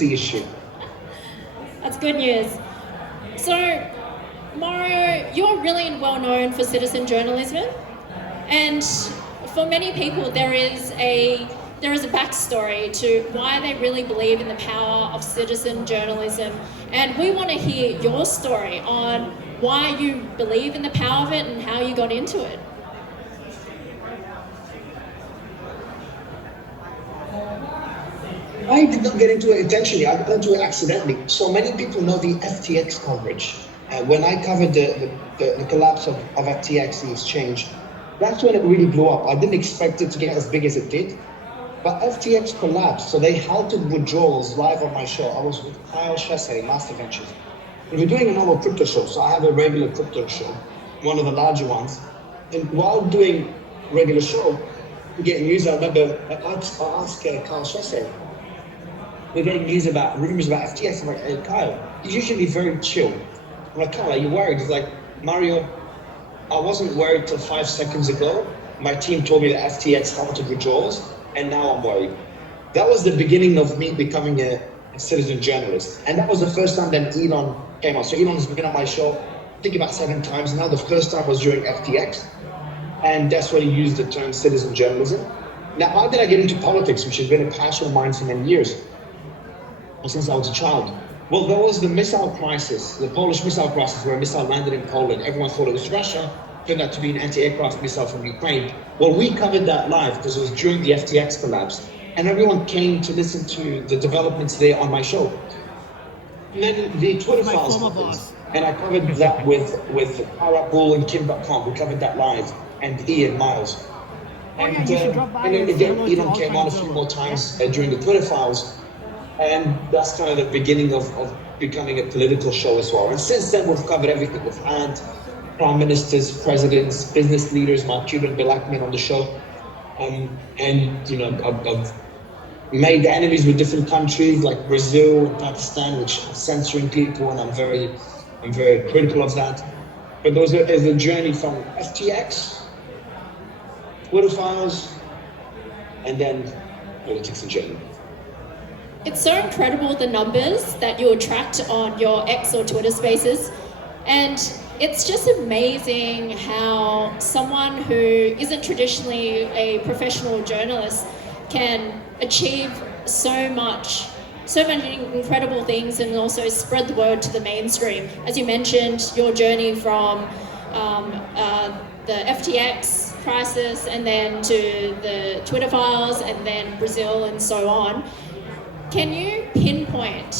the issue. That's good news. So, Mario, you're really well known for citizen journalism, and for many people there is a backstory to why they really believe in the power of citizen journalism, and we want to hear your story on why you believe in the power of it and how you got into it. I did not get into it intentionally. I got into it accidentally. So many people know the FTX coverage. When I covered the collapse of FTX, the exchange, that's when it really blew up. I didn't expect it to get as big as it did. But FTX collapsed, so they halted withdrawals live on my show. I was with Kyle Shesay, Master Ventures. We were doing a normal crypto show, so I have a regular crypto show, one of the larger ones. And while doing regular show, we get news. I remember I asked Kyle Shesay, we're getting news about rumors about FTX. I'm like, hey, Kyle, he's usually very chill. I'm like, Kyle, are you worried? He's like, Mario, I wasn't worried till 5 seconds ago. My team told me that FTX halted withdrawals, and now I'm worried. That was the beginning of me becoming a citizen journalist. And that was the first time that Elon came on. So Elon has been on my show, I think about 7 times now. The first time was during FTX. And that's when he used the term citizen journalism. Now, how did I get into politics, which has been a passion of mine for many years? Since I was a child. Well, there was the missile crisis, the Polish missile crisis, where a missile landed in Poland. Everyone thought it was Russia, turned out to be an anti-aircraft missile from Ukraine. Well, we covered that live because it was during the FTX collapse, and everyone came to listen to the developments there on my show. And then the Twitter files happened, and I covered that with Bull and Kim.com. We covered that live, and Ian Miles. And then again, Elon came on a few more times during the Twitter files. And that's kind of the beginning of becoming a political show as well. And since then, we've covered everything. We've had prime ministers, presidents, business leaders, Mark Cuban, Bill Ackman on the show. And you know, I've made enemies with different countries like Brazil and Pakistan, which are censoring people, and I'm very critical of that. But those is a journey from FTX, Twitter files, and then politics in general. It's so incredible the numbers that you attract on your X or Twitter spaces, and it's just amazing how someone who isn't traditionally a professional journalist can achieve so many incredible things and also spread the word to the mainstream. As you mentioned, your journey from the FTX crisis and then to the Twitter files and then Brazil and so on. Can you pinpoint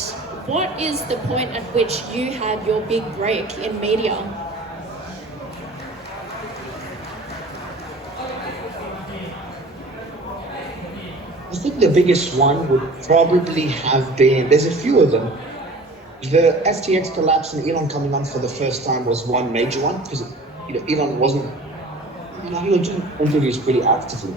what is the point at which you had your big break in media? I think the biggest one would probably have been, there's a few of them. The FTX collapse and Elon coming on for the first time was one major one, because Elon wasn't, he was doing interviews pretty actively.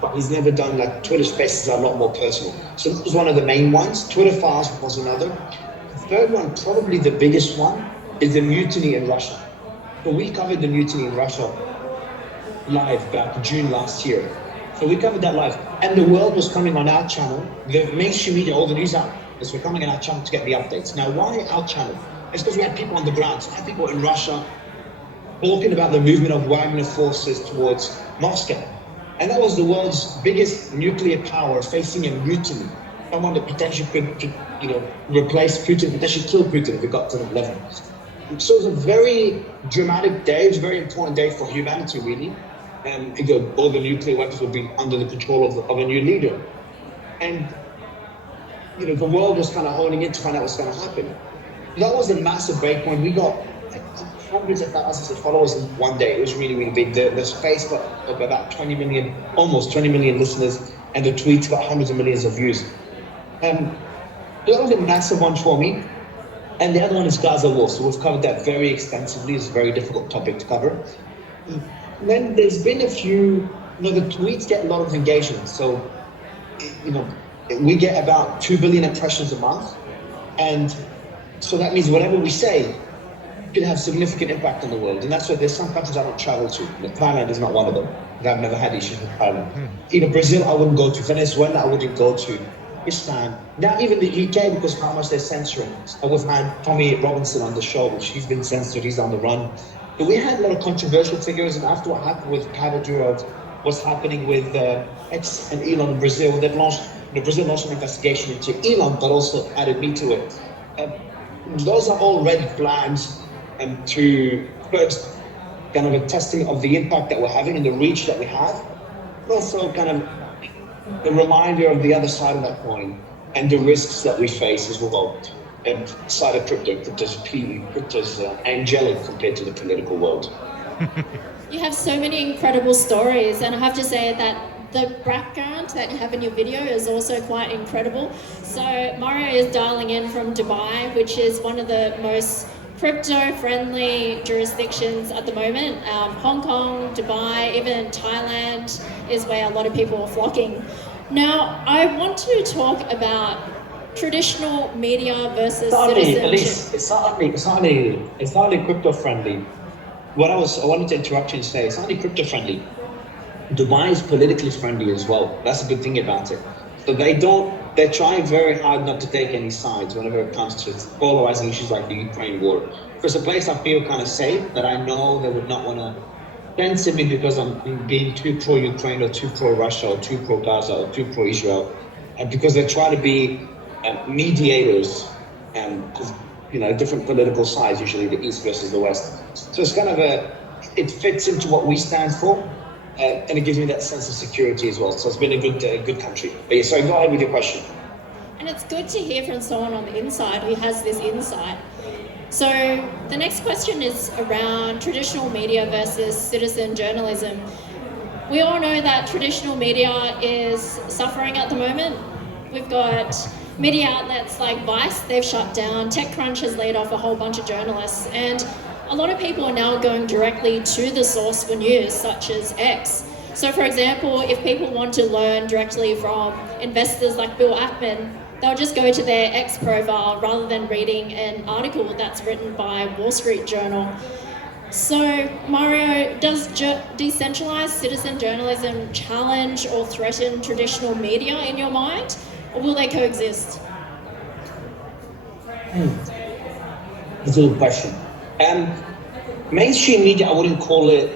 But he's never done, like, Twitter Spaces are a lot more personal. So that was one of the main ones. Twitter Files was another. The third one, probably the biggest one, is the mutiny in Russia. So we covered the mutiny in Russia live back June last year. So we covered that live. And the world was coming on our channel. The mainstream media, all the news outlets were coming on our channel to get the updates. Now, why our channel? It's because we had people on the ground. So we had people in Russia talking about the movement of Wagner forces towards Moscow. And that was the world's biggest nuclear power facing a mutiny. Someone that potentially could, replace Putin, potentially kill Putin if it got to that level. So it was a very dramatic day. It was a very important day for humanity, really. And all the nuclear weapons would be under the control of a new leader. And, the world was kind of honing in to find out what's going to happen. That was a massive breakpoint. We got hundreds of thousands of followers in one day. It was really, really big. The space got about 20 million, almost 20 million listeners, and the tweets got hundreds of millions of views. That was a massive one for me. And the other one is Gaza War. So we've covered that very extensively. It's a very difficult topic to cover. And then there's been a few, the tweets get a lot of engagement. So, we get about 2 billion impressions a month. And so that means whatever we say can have significant impact on the world. And that's why there's some countries I don't travel to. Thailand is not one of them. I've never had issues with Thailand. Brazil I wouldn't go to. Venezuela I wouldn't go to. Pakistan, now even the UK, because of how much they're censoring. And we've had Tommy Robinson on the show, which he's been censored, he's on the run. But we had a lot of controversial figures, and after what happened with Cavadura, of what's happening with X and Elon in Brazil, they've launched, Brazil launched an investigation into Elon, but also added me to it. Those are all red flags to first kind of a testing of the impact that we're having and the reach that we have, but also kind of the reminder of the other side of that coin and the risks that we face as well. And side of crypto's angelic compared to the political world. You have so many incredible stories, and I have to say that the background that you have in your video is also quite incredible. So Mario is dialing in from Dubai, which is one of the most crypto-friendly jurisdictions at the moment. Hong Kong, Dubai, even Thailand is where a lot of people are flocking. Now, I want to talk about traditional media versus citizenship. Alyse, it's not only crypto-friendly. I wanted to interrupt you and say, it's not only crypto-friendly. Dubai is politically friendly as well. That's a good thing about it. So they're trying very hard not to take any sides whenever it comes to polarizing issues like the Ukraine war. It's a place I feel kind of safe, that I know they would not want to censor me because I'm being too pro-Ukraine or too pro-Russia or too pro-Gaza or too pro-Israel. And because they try to be mediators and different political sides, usually the East versus the West. So it's kind of it fits into what we stand for. And it gives me that sense of security as well. So it's been a good country. But yeah, sorry, go ahead with your question. And it's good to hear from someone on the inside who has this insight. So the next question is around traditional media versus citizen journalism. We all know that traditional media is suffering at the moment. We've got media outlets like Vice, they've shut down. TechCrunch has laid off a whole bunch of journalists. And a lot of people are now going directly to the source for news, such as X. So for example, if people want to learn directly from investors like Bill Ackman, they'll just go to their X profile rather than reading an article that's written by Wall Street Journal. So Mario, does decentralized citizen journalism challenge or threaten traditional media in your mind, or will they coexist? That's a good question. Mainstream media, I wouldn't call it,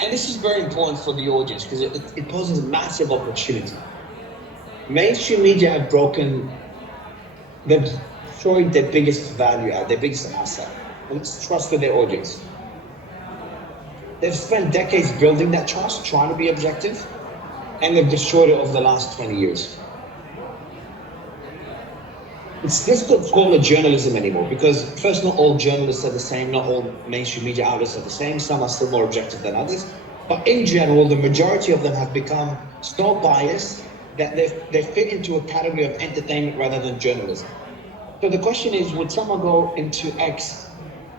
and this is very important for the audience because it poses a massive opportunity. Mainstream media have they've destroyed their biggest value, their biggest asset, and it's trust with their audience. They've spent decades building that trust, trying to be objective, and they've destroyed it over the last 20 years. It's difficult to call it journalism anymore because first, not all journalists are the same, not all mainstream media outlets are the same, some are still more objective than others. But in general, the majority of them have become so biased that they fit into a category of entertainment rather than journalism. So the question is, would someone go into X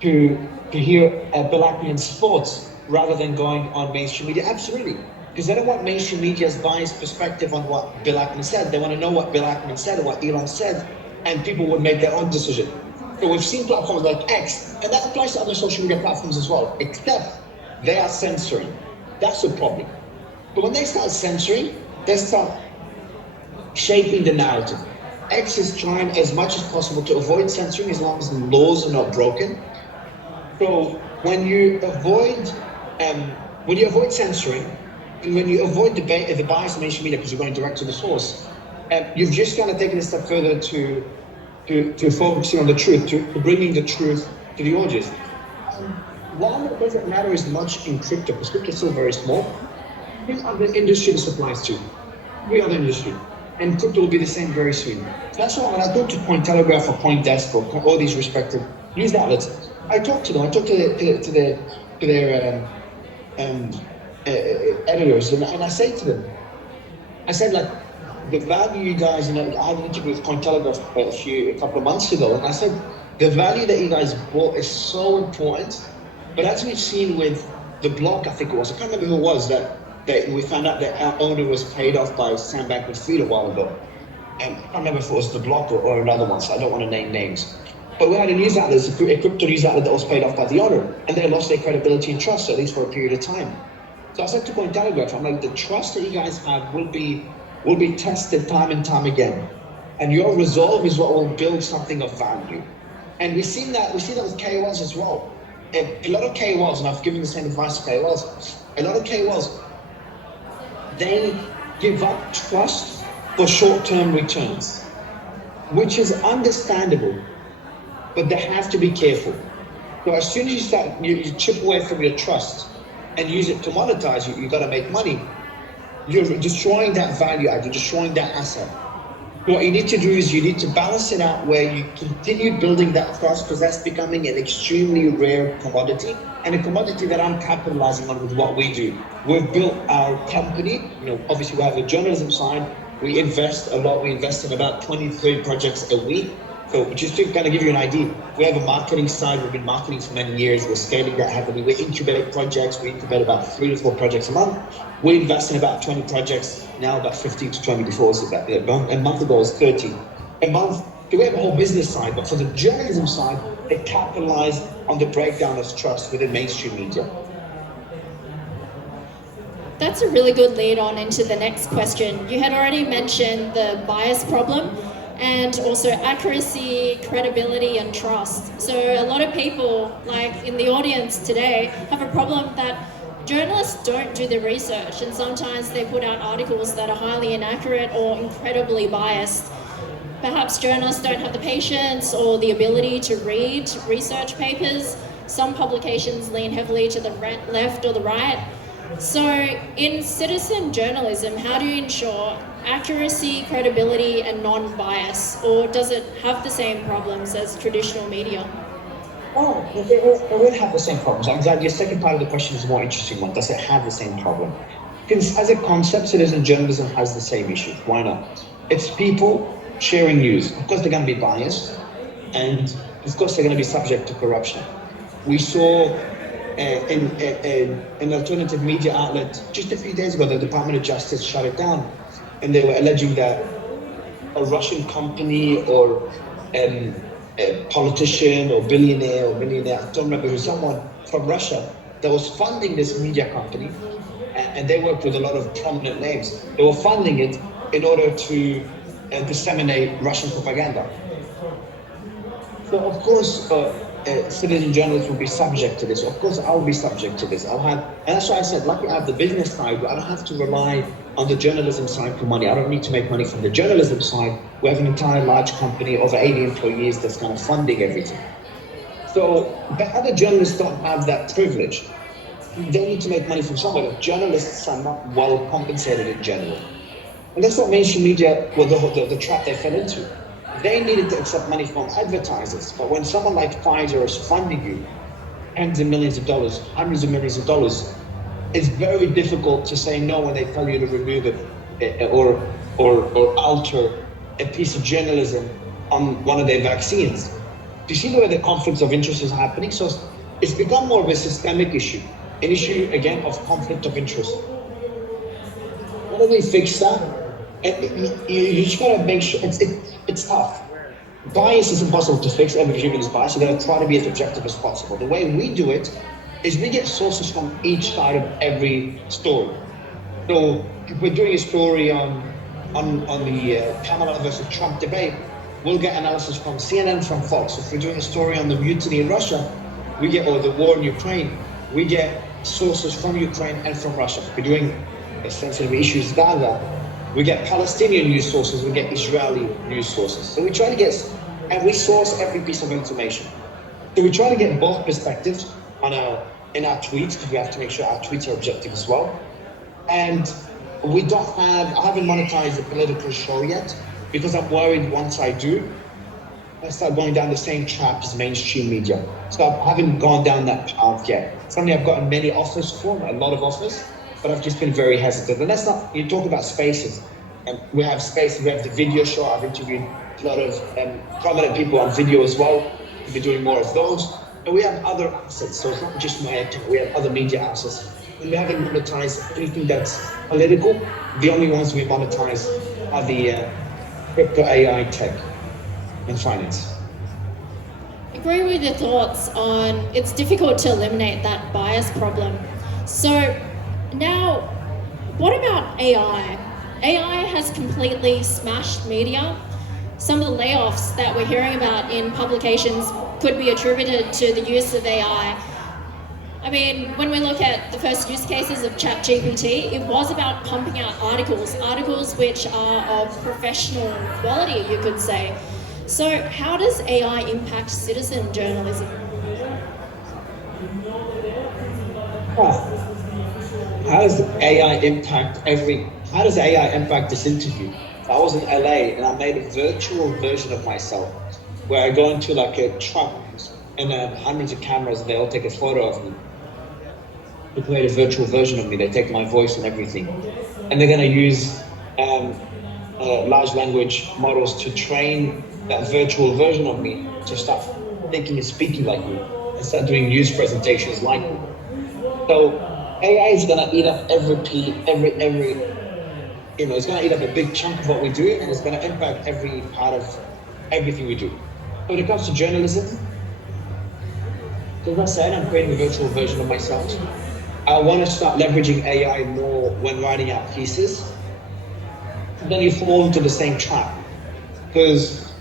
to hear Bill Ackman's thoughts rather than going on mainstream media? Absolutely. Because they don't want mainstream media's biased perspective on what Bill Ackman said. They want to know what Bill Ackman said or what Elon said, and people would make their own decision. So we've seen platforms like X, and that applies to other social media platforms as well, except they are censoring. That's the problem. But when they start censoring, they start shaping the narrative. X is trying as much as possible to avoid censoring as long as the laws are not broken. So when you avoid censoring, and when you avoid the bias of mainstream media because you're going direct to the source, you've just kind of taken a step further to focusing on the truth, to bringing the truth to the audience. While it doesn't matter as much in crypto, because crypto is still very small, there's other industry this applies to. Every other industry. And crypto will be the same very soon. That's why when I talk to Cointelegraph or CoinDesk or all these respective news outlets, I talk to them. I talk to their editors, and I say to them, I said, like, the value you guys, I had an interview with Cointelegraph a couple of months ago, and I said, the value that you guys brought is so important, but as we've seen with the block, I think it was, I can't remember who it was, that we found out that our owner was paid off by Sam Bankman-Fried a while ago. And I can't remember if it was the block or another one, so I don't want to name names. But we had a news outlet, a crypto news outlet that was paid off by the owner, and they lost their credibility and trust, at least for a period of time. So I said to Cointelegraph, I'm like, the trust that you guys have will be tested time and time again. and your resolve is what will build something of value. And we see that with KOLs as well. A lot of KOLs, and I've given the same advice to KOLs, a lot of KOLs, they give up trust for short-term returns, which is understandable, but they have to be careful. So as soon as you chip away from your trust and use it to monetize, you got to make money, you're destroying that value add, you're destroying that asset. What you need to do is you need to balance it out where you continue building that trust, because that's becoming an extremely rare commodity, and a commodity that I'm capitalizing on with what we do. We've built our company, obviously we have the journalism side, we invest a lot, we invest in about 23 projects a week. So just to kind of give you an idea, we have a marketing side, we've been marketing for many years, we're scaling that heavily, we incubate projects, we incubate about 3 to 4 projects a month. We invest in about 20 projects, now about 15 to 20 before, so that a month ago was 30. A month, so we have a whole business side, but for the journalism side, it capitalized on the breakdown of trust within mainstream media. That's a really good lead on into the next question. You had already mentioned the bias problem, and also accuracy, credibility, and trust. So a lot of people, like in the audience today, have a problem that journalists don't do the research, and sometimes they put out articles that are highly inaccurate or incredibly biased. Perhaps journalists don't have the patience or the ability to read research papers. Some publications lean heavily to the left or the right. So in citizen journalism, how do you ensure accuracy, credibility, and non-bias, or does it have the same problems as traditional media? Oh, it will have the same problems. I'm glad your second part of the question is a more interesting one. Does it have the same problem? Because as a concept, citizen journalism has the same issue. Why not? It's people sharing news. Of course, they're going to be biased, and of course, they're going to be subject to corruption. We saw an alternative media outlet just a few days ago, the Department of Justice shut it down, and they were alleging that a Russian company or a politician or billionaire, I don't remember who, someone from Russia that was funding this media company, and they worked with a lot of prominent names. They were funding it in order to disseminate Russian propaganda. So of course, citizen journalists will be subject to this. Of course, I'll be subject to this. And that's why I said, luckily I have the business side, but I don't have to rely on the journalism side for money. I don't need to make money from the journalism side. We have an entire large company, over 80 employees, that's kind of funding everything. So, but other journalists don't have that privilege. They need to make money from somewhere. Journalists are not well compensated in general. And that's what mainstream media, well, the trap they fell into. They needed to accept money from advertisers. But when someone like Pfizer is funding you tens of millions of dollars, hundreds of millions of dollars, it's very difficult to say no when they tell you to remove it or alter a piece of journalism on one of their vaccines. Do you see where the conflicts of interest is happening? So it's become more of a systemic issue, an issue, again, of conflict of interest. How do we fix that? You just gotta make sure, it's tough. Bias is impossible to fix. Every human is biased. You gotta try to be as objective as possible. The way we do it is we get sources from each side of every story. So if we're doing a story on the Kamala versus Trump debate, we'll get analysis from CNN, from Fox. If we're doing a story on the mutiny in Russia, or the war in Ukraine, we get sources from Ukraine and from Russia. If we're doing sensitive issues, Gaza, we get Palestinian news sources, we get Israeli news sources. So we try to get, and we source every piece of information. So we try to get both perspectives in our tweets, because we have to make sure our tweets are objective as well. And I haven't monetized the political show yet, because I'm worried once I do, I start going down the same trap as mainstream media. So I haven't gone down that path yet. Suddenly I've gotten many offers for a lot of offers, but I've just been very hesitant. And that's not, you talk about spaces, and we have spaces, we have the video show. I've interviewed a lot of prominent people on video as well. We'll be doing more of those. And we have other assets, so it's not just my account, we have other media assets. And we haven't monetized anything that's political. The only ones we monetize are the crypto AI tech and finance. I agree with your thoughts on it's difficult to eliminate that bias problem. So now, what about AI? AI has completely smashed media. some of the layoffs that we're hearing about in publications could be attributed to the use of AI. I mean, when we look at the first use cases of ChatGPT, it was about pumping out articles which are of professional quality, you could say. So how does AI impact citizen journalism? How does AI impact how does AI impact this interview? I was in LA and I made a virtual version of myself where I go into like a truck and hundreds of cameras and they all take a photo of me. They create a virtual version of me. They take my voice and everything. And they're going to use large language models to train that virtual version of me to start thinking and speaking like me and start doing news presentations like me. So AI is going to eat up it's going to eat up a big chunk of what we do, and it's going to impact every part of everything we do. So when it comes to journalism, as I said, I'm creating a virtual version of myself. I want to start leveraging AI more when writing out pieces. And then you fall into the same trap. Because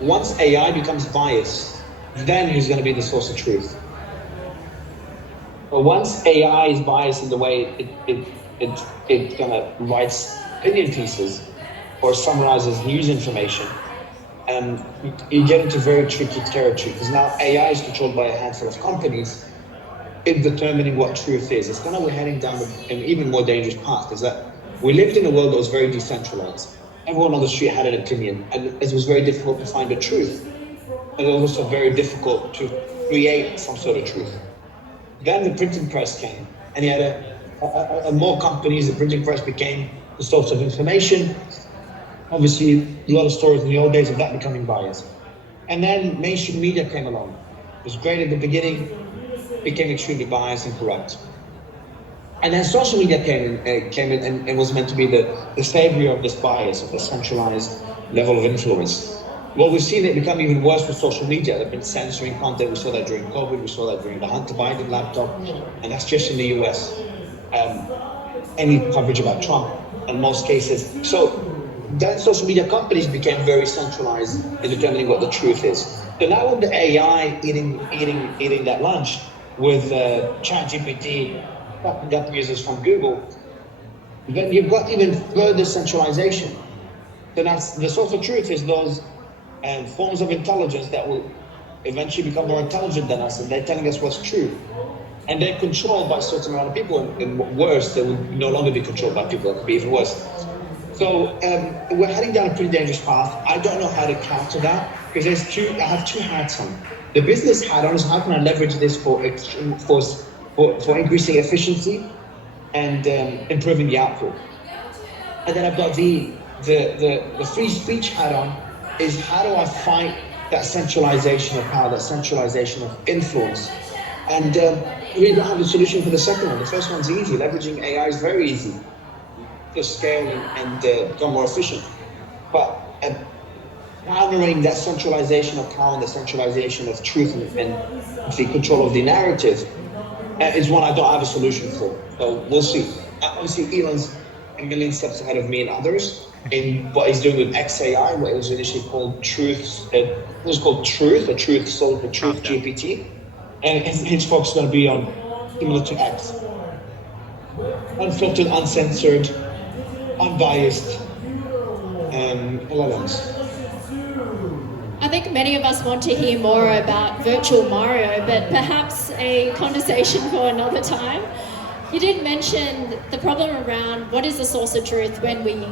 once AI becomes biased, then who's going to be the source of truth? But once AI is biased in the way it kind of writes opinion pieces or summarizes news information, you get into very tricky territory because now AI is controlled by a handful of companies in determining what truth is. It's kind of we're heading down an even more dangerous path, is that we lived in a world that was very decentralized. Everyone on the street had an opinion, and it was very difficult to find the truth. And it was also very difficult to create some sort of truth. Then the printing press came, and you had more companies. The printing press became the source of information. Obviously, a lot of stories in the old days of that becoming biased. And then mainstream media came along. It was great at the beginning, became extremely biased and corrupt. And then social media came in and was meant to be the savior of this bias, of the centralized level of influence. Well, we've seen it become even worse with social media. They've been censoring content. We saw that during COVID. We saw that during the Hunter Biden laptop. And that's just in the US. Any coverage about Trump in most cases. So then social media companies became very centralized in determining what the truth is. So now with the AI eating that lunch with ChatGPT, popping up users from Google, then you've got even further centralization. So that's the source of truth is those forms of intelligence that will eventually become more intelligent than us, and they're telling us what's true. And they're controlled by a certain amount of people, and worse, they will no longer be controlled by people. It could be even worse. So we're heading down a pretty dangerous path. I don't know how to counter that because I have two hats on. The business hat on is how can I leverage this for increasing efficiency and improving the output. And then I've got the free speech hat on is how do I fight that centralization of power, that centralization of influence. And we don't have a solution for the second one. The first one's easy. Leveraging AI is very easy to scale and become more efficient. But countering that centralization of power and the centralization of truth and the control of the narrative is one I don't have a solution for. So we'll see. Obviously, Elon's a million steps ahead of me and others in what he's doing with XAI, what it was initially called Truth. It was called Truth, the Truth GPT. And his focus is going to be on similar to X. Unfiltered, uncensored, unbiased LLMs. I think many of us want to hear more about virtual Mario, but perhaps a conversation for another time. You did mention the problem around what is the source of truth when we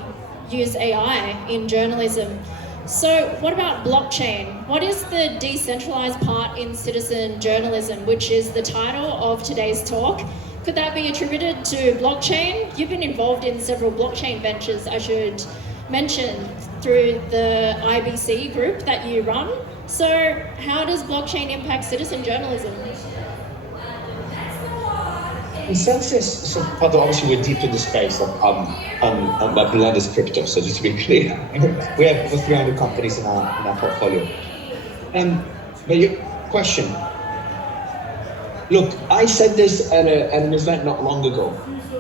use AI in journalism. So what about blockchain? What is the decentralized part in citizen journalism, which is the title of today's talk? Could that be attributed to blockchain? You've been involved in several blockchain ventures, I should mention, through the IBC group that you run. So how does blockchain impact citizen journalism? Consensus, but obviously we're deep in the space of blend is crypto, so just to be clear, we have over 300 companies in our portfolio. But your question, look, I said this at an event not long ago,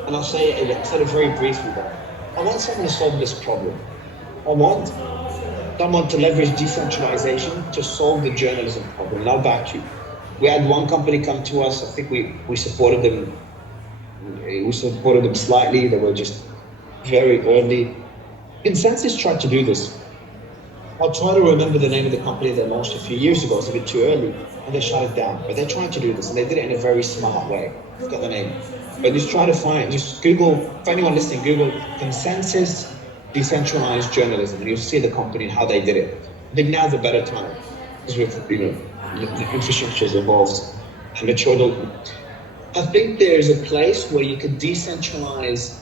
and I'll say it again, I said it very briefly though. I want someone to solve this problem. I want someone to leverage decentralization to solve the journalism problem. And I'll back you. We had one company come to us. I think we supported them. We supported them slightly. They were just very early. Consensus tried to do this. I'll try to remember the name of the company they launched a few years ago. It's a bit too early, and they shut it down. But they're trying to do this, and they did it in a very smart way. I've got the name. But just try to find, just Google, for anyone listening, Google Consensus Decentralized Journalism, and you'll see the company and how they did it. I think now's a better time, because the infrastructure is evolved and matured. I think there's a place where you can decentralize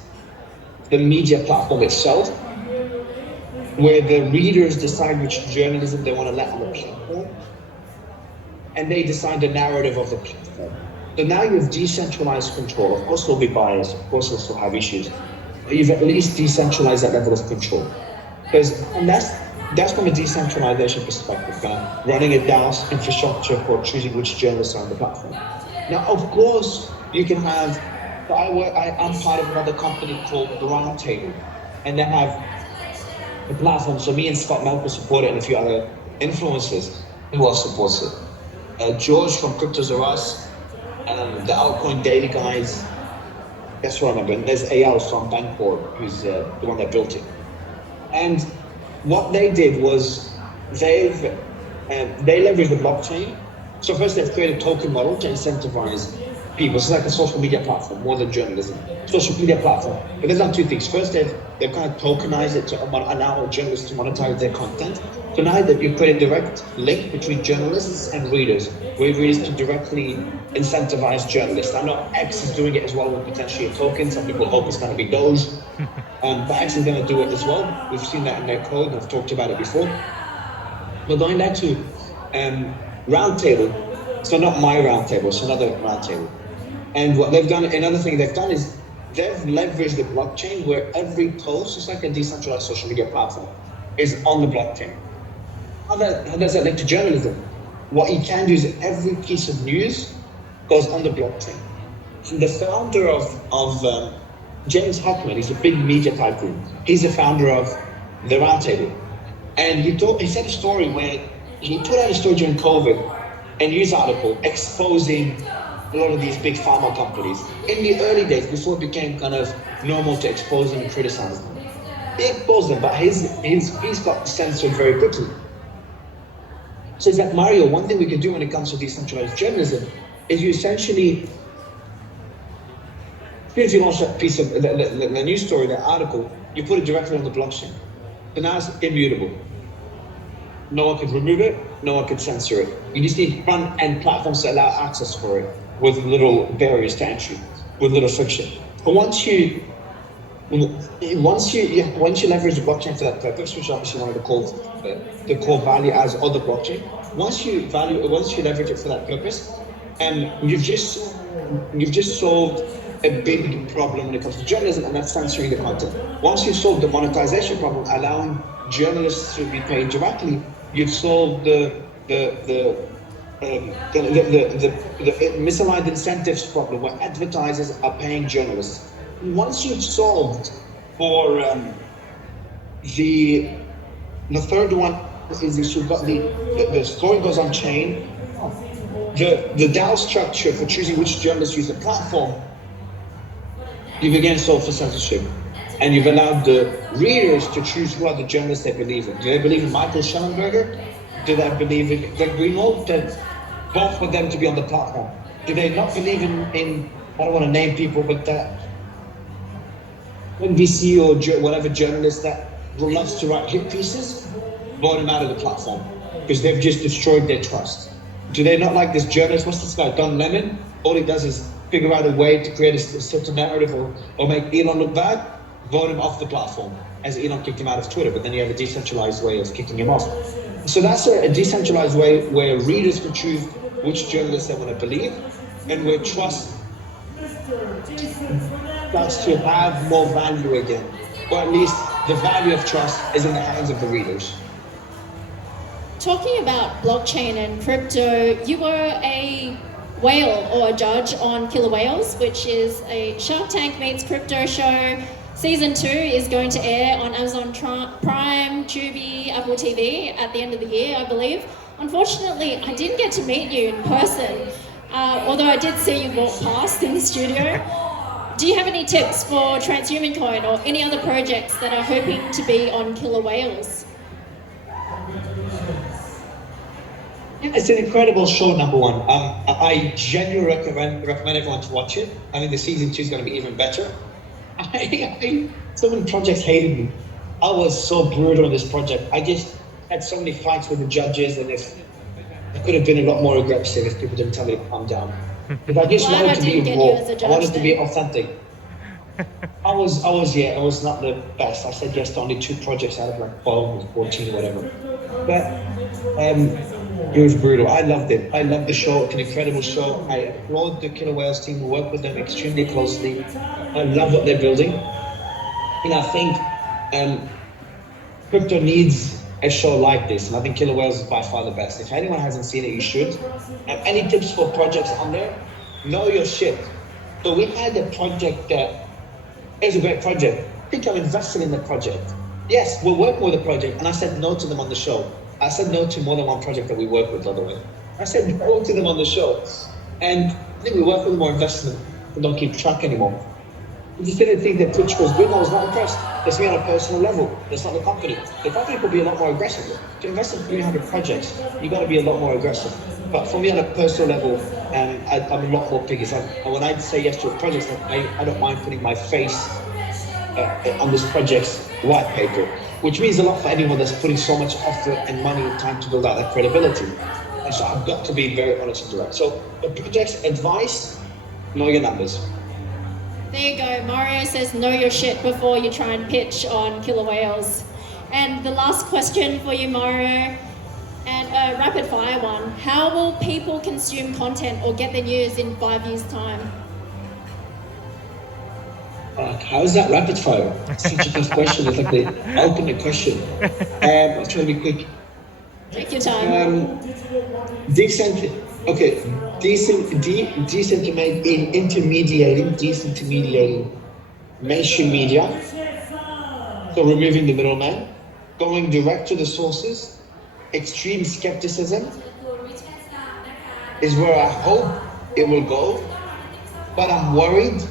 the media platform itself, where the readers decide which journalism they want to let on the platform, and they decide the narrative of the platform. So now you have decentralized control. Of course there'll be bias, of course they'll still have issues, but you've at least decentralized that level of control. And that's from a decentralization perspective, running a DAO's infrastructure for choosing which journalists are on the platform. Now, of course, you can have, I'm part of another company called The Roundtable, and they have a platform. So me and Scott Melker support it, and a few other influencers who else supports it. George from Cryptos R Us, the Altcoin Daily guys, that's what I remember. And there's AL from Bancor, who's the one that built it. And what they did was they leveraged the blockchain. So first they've created a token model to incentivize people. It's like a social media platform, more than journalism. Social media platform. But they've done two things. First, they've kind of tokenized it to allow journalists to monetize their content. So now that you create a direct link between journalists and readers, where readers can directly incentivize journalists. I know X is doing it as well with potentially a token. Some people hope it's going to be Doge. But X is going to do it as well. We've seen that in their code. I've talked about it before. But going back to Roundtable, so not my Roundtable, it's another Roundtable. And what they've done, another thing they've done is they've leveraged the blockchain where every post, just like a decentralized social media platform, is on the blockchain. How does that link to journalism? What you can do is every piece of news goes on the blockchain. The founder of James Hockman, he's a big media tycoon. He's the founder of the Roundtable. And he said a story where he put out a story during COVID, a news article exposing a lot of these big pharma companies in the early days before it became kind of normal to expose them and criticize them. He exposed them, but he's got censored very quickly. So it's like, Mario, one thing we can do when it comes to decentralized journalism is you essentially, if you launch that piece of the news story, that article, you put it directly on the blockchain. So now it's immutable. No one could remove it, no one could censor it. You just need front-end platforms to allow access for it with little barriers to entry, with little friction. But once you leverage the blockchain for that purpose, which is obviously one of the core value as of the blockchain, once you leverage it for that purpose, you've just solved a big problem when it comes to journalism, and that's censoring the content. Once you've solved the monetization problem, allowing journalists to be paid directly, you've solved the misaligned incentives problem where advertisers are paying journalists. Once you've solved for the third one is you've got the story goes on chain, the DAO structure for choosing which journalists use the platform, you've again solved for censorship. And you've allowed the readers to choose who are the journalists they believe in. Do they believe in Michael Schellenberger? Do they believe in Greg Greenwald? Both for them to be on the platform. Do they not believe in I don't want to name people, but that NBC or whatever journalist that loves to write hit pieces? Vote them out of the platform because they've just destroyed their trust. Do they not like this journalist? What's this guy, Don Lemon? All he does is figure out a way to create a certain narrative or make Elon look bad. Vote him off the platform, as Elon kicked him out of Twitter, but then you have a decentralized way of kicking him off. So that's a decentralized way where readers can choose which journalists they want to believe, and where trust starts to have more value again, or at least the value of trust is in the hands of the readers. Talking about blockchain and crypto, you were a whale or a judge on Killer Whales, which is a Shark Tank meets crypto show. Season 2 is going to air on Amazon Prime, Tubi, Apple TV at the end of the year, I believe. Unfortunately, I didn't get to meet you in person, although I did see you walk past in the studio. Do you have any tips for Transhuman Coin or any other projects that are hoping to be on killer whales? Yeah, it's an incredible show, number one. I genuinely recommend everyone to watch it. I think the season 2 is going to be even better. So many projects hated me. I was so brutal on this project. I just had so many fights with the judges, and I could have been a lot more aggressive if people didn't tell me to calm down. Because I just wanted to be raw. I wanted to be authentic. I was not the best. I said yes to only 2 projects out of like 12 or 14 or whatever. But it was brutal. I loved it. I loved the show. It's an incredible show. I applaud the Killer Whales team who work with them extremely closely. I love what they're building. And I think crypto needs a show like this. And I think Killer Whales is by far the best. If anyone hasn't seen it, you should. Any tips for projects on there? Know your shit. So we had a project that is a great project. I think I'm invested in the project. Yes, we're working with the project. And I said no to them on the show. I said no to more than one project that we work with, by the way. I said no to them on the show. And I think we work with more investment and don't keep track anymore. I just didn't think that Twitch was good. I was not impressed. That's me on a personal level. That's not the company. The company could be a lot more aggressive. To invest in 300 projects, you got to be a lot more aggressive. But for me on a personal level, I'm a lot more picky. So when I say yes to a project, I don't mind putting my face on this project's white paper, which means a lot for anyone that's putting so much effort and money and time to build out that credibility. And so I've got to be very honest and direct. So the project's advice, know your numbers. There you go. Mario says know your shit before you try and pitch on killer whales. And the last question for you, Mario, and a rapid fire one. How will people consume content or get their news in 5 years' time? How is that rapid fire? Such a tough question. It's like the ultimate question. I'll try to be quick. Take your time. Disintermediating mainstream media. So removing the middleman, going direct to the sources. Extreme skepticism is where I hope it will go, but I'm worried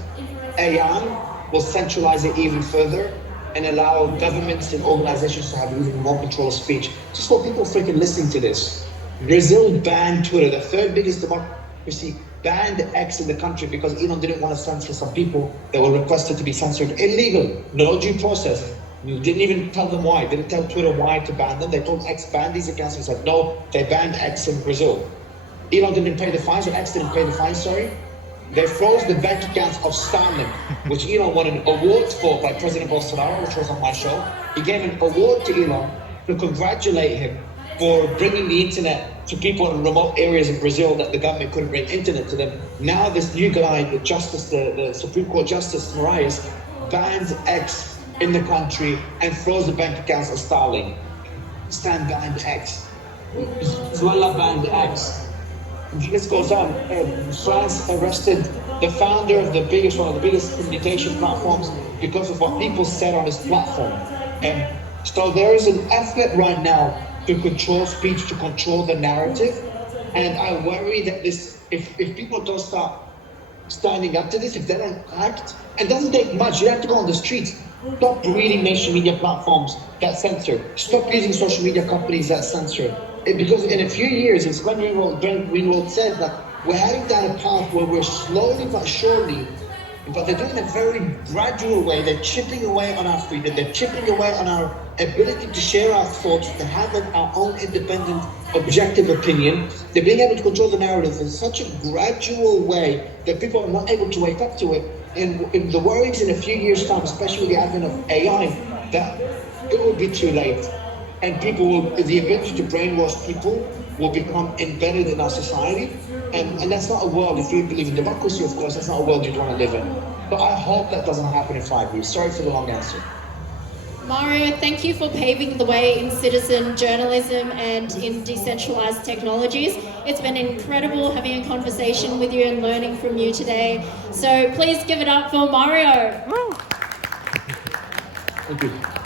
AI will centralize it even further and allow governments and organizations to have even more control of speech. Just for people freaking listening to this, Brazil banned Twitter, the 3rd biggest democracy, banned X in the country because Elon didn't want to censor some people that were requested to be censored. Illegal, no due process. You didn't even tell them why, didn't tell Twitter why to ban them. They told X ban these accounts and said, no, they banned X in Brazil. Elon didn't pay the fines, or X didn't pay the fines, sorry. They froze the bank accounts of Starlink, which Elon won an award for by President Bolsonaro, which was on my show. He gave an award to Elon to congratulate him for bringing the internet to people in remote areas of Brazil that the government couldn't bring internet to them. Now this new guy, the Supreme Court Justice Moraes, banned X in the country and froze the bank accounts of Starlink. Stan banned X. Venezuela banned X. This goes on. France arrested the founder of one of the biggest communication platforms because of what people said on his platform. And so there is an effort right now to control speech, to control the narrative. And I worry that if people don't start standing up to this, if they don't act, it doesn't take much. You have to go on the streets. Stop breeding mainstream media platforms that censor. Stop using social media companies that censor. Because in a few years, as Glenn Greenwald said, that we're heading down a path where we're slowly but surely, but they're doing it in a very gradual way. They're chipping away on our freedom. They're chipping away on our ability to share our thoughts, to have our own independent, objective opinion. They're being able to control the narrative in such a gradual way that people are not able to wake up to it. And the worries in a few years' time, especially with the advent of AI, that it will be too late. And the ability to brainwash people will become embedded in our society. And that's not a world, if you believe in democracy, of course, that's not a world you'd want to live in. But I hope that doesn't happen in 5 years. Sorry for the long answer. Mario, thank you for paving the way in citizen journalism and in decentralized technologies. It's been incredible having a conversation with you and learning from you today. So please give it up for Mario. Woo. Thank you.